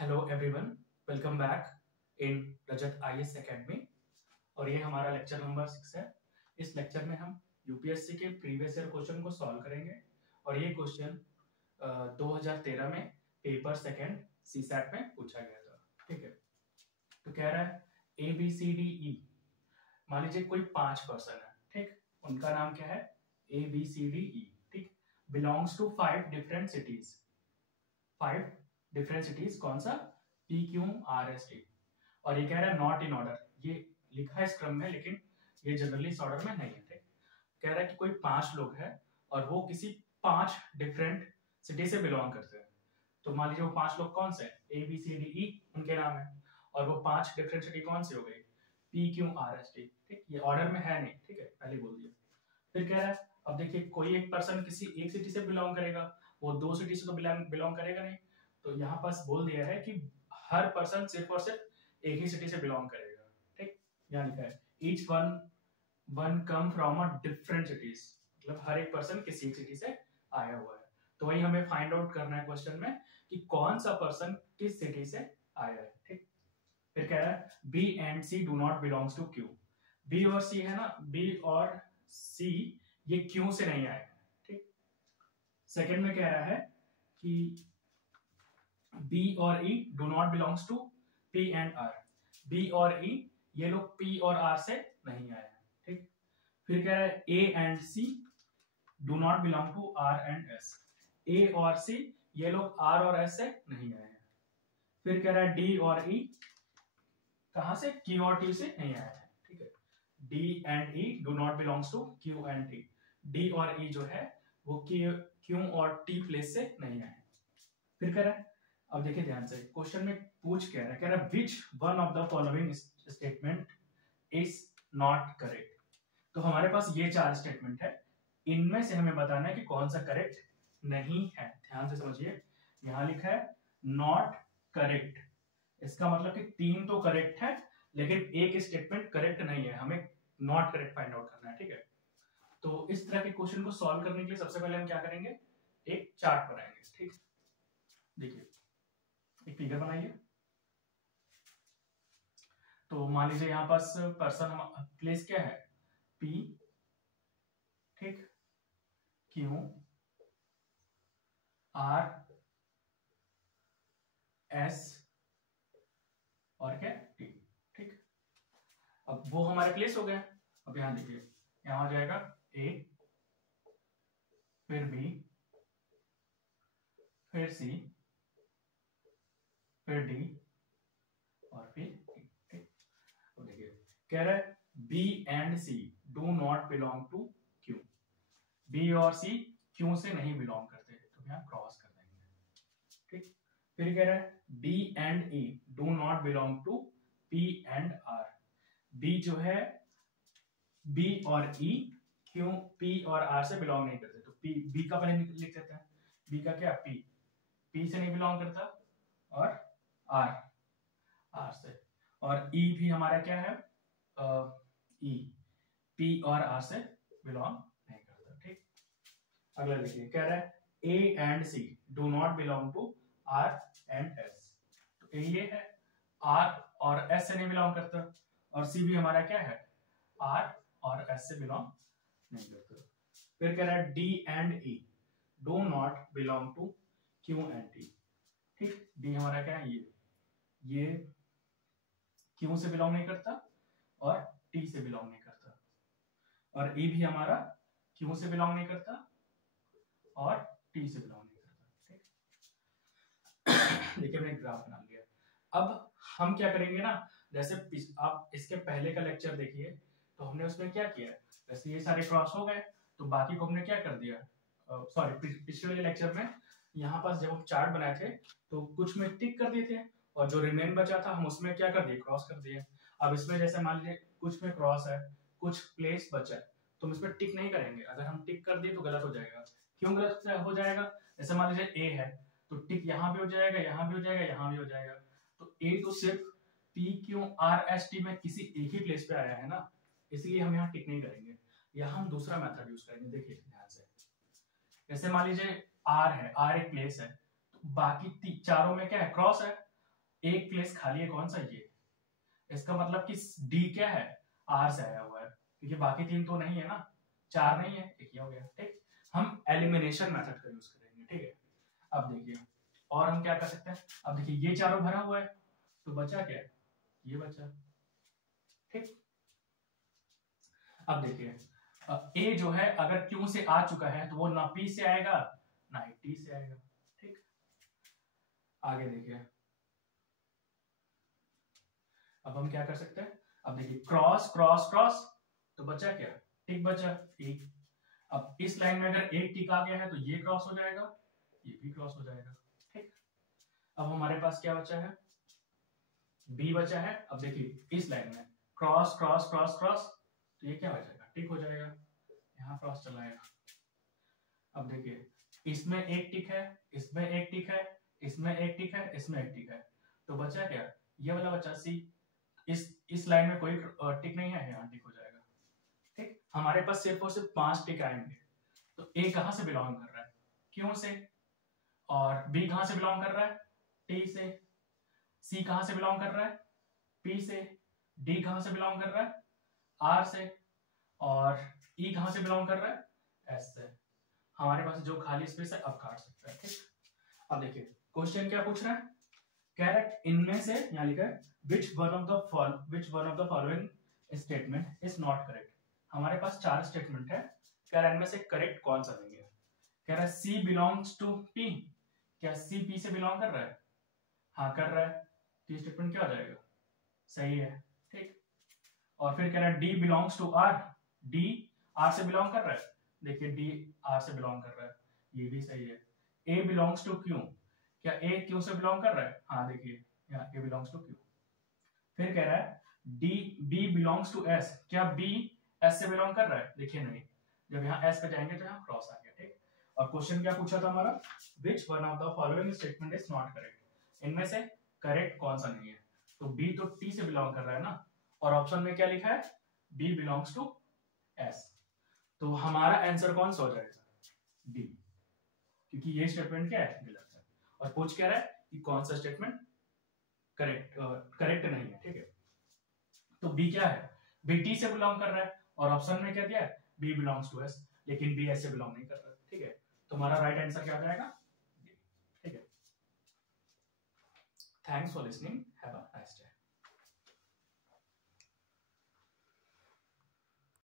Hello everyone, welcome back in Rajat IAS academy. और ये हमारा लेक्चर नंबर 6 है। इस लेक्चर में हम यूपीएससी के प्रीवियस ईयर क्वेश्चन को सॉल्व करेंगे। और ये क्वेश्चन 2013 में पेपर सेकंड सीसैट में पूछा गया था। ठीक है, तो कह रहा है ए बी सी डी ई। मान लीजिए कोई 5 पर्सन है, ठीक, उनका नाम क्या है, A B C D E, ठीक, belongs to 5 different cities. 5 different cities, कौन सा, P Q R S T. और ये कह रहा है नॉट इन ऑर्डर, ये लिखा है इस क्रम में लेकिन ये जनरली इस ऑर्डर में नहीं है। ठीक, कह रहा है कि कोई 5 लोग हैं और वो किसी 5 डिफरेंट सिटी से बिलोंग करते हैं। तो मान लीजिए वो 5 लोग कौन से, ए बी सी डी ई उनके नाम है, और वो 5 डिफरेंट सिटी कौन सी हो गई, P Q R S T. ठीक, ये ऑर्डर में है नहीं, ठीक है, पहले बोल दिया। फिर कह रहा है अब देखिए कोई एक पर्सन किसी एक सिटी से बिलोंग करेगा, वो 2 सिटी से तो बिलोंग करेगा नहीं। तो यहाँ पास बोल दिया है कि हर पर्सन सिर्फ और सिर्फ एक ही सिटी से बिलोंग करेगा। ठीक, यहाँ लिखा है each one come from a different cities, मतलब हर एक पर्सन किसी एक सिटी से आया हुआ है। तो वही हमें फाइंड आउट करना है क्वेश्चन में कि कौन सा पर्सन किस सिटी से आया है। ठीक, फिर कह रहा है B and C do not belongs to Q. B और सी है ना, बी और सी ये क्यू से नहीं आए। ठीक, सेकंड में कह रहा है कि बी और E do not belongs to P and R. B और ई ये लोग पी और आर से नहीं आए हैं। ठीक, फिर कह रहा है A and C do not belong to R and S. A और सी ये लोग आर और एस से नहीं आए हैं। फिर कह रहा है डी और ई कहां से, क्यू और टी से नहीं आए हैं। ठीक है, D and E do not belongs to Q and T. D और ई जो है वो क्यू और टी प्लेस से नहीं आए। फिर कह रहा है, अब देखिए ध्यान से क्वेश्चन में पूछ क्या रहा है, कह रहा है which one of the following statement is not correct. तो हमारे पास ये 4 स्टेटमेंट है, इनमें से हमें बताना है कि कौन सा करेक्ट नहीं है। ध्यान से समझिए, यहां लिखा है नॉट करेक्ट, इसका मतलब कि 3 तो करेक्ट है लेकिन एक स्टेटमेंट करेक्ट नहीं है, हमें नॉट करेक्ट फाइंड आउट करना है। ठीक है, तो इस तरह के क्वेश्चन को सॉल्व करने के लिए सबसे पहले हम क्या करेंगे, एक चार्ट बनाएंगे। ठीक, देखिए एक फिगर बनाइए। तो मान लीजिए यहां पास पर्सन प्लेस क्या है, पी, ठीक, क्यू आर एस और क्या, टी। ठीक, अब वो हमारे प्लेस हो गए। अब यहां देखिए, यहां हो जाएगा ए, फिर बी, फिर सी, फिर डी और फिर टी। ठीक, अब देखिए कह रहा है B and C do not belong to Q. B और सी क्यू से नहीं बिलोंग करते, तो यहां क्रॉस कर देंगे। ठीक, फिर कह रहा है D and E do not belong to P and R. B जो है, बी और ई क्यों पी और आर से बिलोंग नहीं करते, तो पी बी का पहले लिख देते हैं। बी का क्या, पी, पी से नहीं बिलोंग करता, और आर, आर से, और ई भी हमारा क्या है, ई, पी और आर से बिलोंग नहीं करता। ठीक, अगला देखिए कह रहा है A and C do not belong to R and S. तो ए ये है, आर और एस से नहीं बिलोंग करता, और सी भी हमारा क्या है, आर और एस से बिलोंग नहीं करता। फिर कह रहा है D and E do not belong to Q and T. ठीक, डी हमारा क्या है, ये क्यू से बिलोंग नहीं करता और टी से बिलोंग नहीं करता, और ई भी हमारा क्यू से बिलोंग नहीं करता और टी से बिलोंग नहीं करता। ठीक, देखिए मैंने ग्राफ बना लिया। अब हम क्या करेंगे ना, जैसे आप इसके पहले का लेक्चर देखिए, तो हमने उसमें क्या किया, जैसे ये सारे क्रॉस हो गए तो बाकी को हमने क्या कर दिया, सॉरी पिछले वाले लेक्चर में यहाँ पास जब हम चार्ट बनाए थे तो कुछ में टिक कर दिए थे, और जो रिमेन बचा था हम उसमें क्या कर दिए, क्रॉस कर दिए। अब इसमें जैसे मान लीजिए कुछ में क्रॉस है, कुछ प्लेस बचा है, तो हम इसमें टिक नहीं करेंगे। अगर हम टिक कर दिए तो गलत हो जाएगा। क्यों गलत हो जाएगा, जैसे मान लीजिए ए है तो टिक यहाँ भी हो जाएगा, यहाँ भी हो जाएगा, यहाँ भी हो जाएगा। तो ए तो सिर्फ P Q R S T में किसी एक ही प्लेस पे आया है ना, इसलिए हम यहाँ टिक नहीं करेंगे। यहाँ हम दूसरा मेथड यूज करेंगे। देखिए ध्यान से, जैसे मान लीजिए आर है, आर एक प्लेस है, तो बाकी चारों में क्या है, क्रॉस है, एक प्लेस खाली है, कौन सा ये, इसका मतलब कि डी क्या है, आर से आया हुआ है, क्योंकि बाकी 3 तो नहीं है ना, 4 नहीं है, एक ये हो गया। ठीक, हम एलिमिनेशन मेथड का यूज करेंगे। ठीक है, अब देखिए और हम क्या कर सकते हैं, अब देखिए ये चारों भरा हुआ है, तो बचा क्या, ये बचा। ठीक, अब देखिए ए जो है अगर क्यू से आ चुका है तो वो ना पी से आएगा ना टी से आएगा। ठीक, आगे देखिए अब हम क्या कर सकते हैं, अब देखिए क्रॉस क्रॉस क्रॉस, तो बचा क्या, टिक बचा एक। अब इस लाइन में अगर एक टिक आ गया है तो ये क्रॉस हो जाएगा, ये भी क्रॉस हो जाएगा। ठीक, अब हमारे पास क्या बचा है, बी बचा है। अब देखिए इस लाइन में क्रॉस क्रॉस क्रॉस क्रॉस, तो ये क्या हो जाएगा, टिक हो जाएगा, यहाँ क्रॉस चलाएगा। अब देखिए इसमें एक टिक है, इसमें एक टिक है, इसमें एक टिक है, इसमें एक टिक है, तो बचा क्या, ये वाला बचा सी। इस लाइन में कोई टिक नहीं है, यहाँ टिक हो जाएगा। ठीक, हमारे पास सिर्फ और सिर्फ 5 टिक आएंगे। तो ए कहां से बिलोंग कर रहा है, क्यों से, और बी कहां से बिलोंग कर रहा है, टी से, सी कहां से बिलोंग कर रहा है, पी से, डी कहां से बिलोंग कर रहा है, आर से, और ई कहां से बिलोंग कर रहा है, एस से। हमारे पास जो खाली स्पेस है अब काट सकते हैं। ठीक, अब देखिए क्वेश्चन क्या पूछ रहा है, कह रहा है इनमें से, यहां लिखा है which one of the following statement is not correct। हमारे पास 4 स्टेटमेंट है, कह रहा है इनमें से करेक्ट कौन सा नहीं है। कह रहा है C belongs to P, क्या C P से बिलोंग कर रहा है, हाँ कर रहा है, तो ये स्टेटमेंट क्या हो जाएगा, सही है। ठीक, और फिर कह रहा है D belongs to R, D R से बिलोंग कर रहा है, देखिए D R से बिलोंग कर रहा है, ये भी सही है। A belongs to Q, क्या A Q से बिलोंग कर रहा है, हाँ देखिए यहाँ A belongs to Q। फिर कह रहा है D B belongs to S, क्या बी एस से बिलोंग कर रहा है, देखिए नहीं, जब यहाँ एस पे जाएंगे तो यहाँ क्रॉस आ गया। ठीक, और क्वेश्चन क्या पूछा था हमारा, which one of the following statement is not correct, इनमें से करेक्ट कौन सा नहीं है, तो बी तो टी से बिलोंग कर रहा है ना, और ऑप्शन में क्या लिखा है, बी बिलोंग्स टू एस, तो हमारा आंसर कौन सा हो जाएगा, डी, क्योंकि ये स्टेटमेंट क्या है, गलत है। और पूछ क्या रहा है कि कौन सा स्टेटमेंट करेक्ट नहीं है। ठीक है, तो बी क्या है, बी टी से बिलोंग कर रहा है, और ऑप्शन में क्या दिया है, बी बिलोंग्स टू एस, लेकिन बी एस से बिलोंग नहीं कर रहा है। ठीक है, तो हमारा राइट आंसर क्या हो जाएगा, ठीक है। Thanks for listening, have a nice day.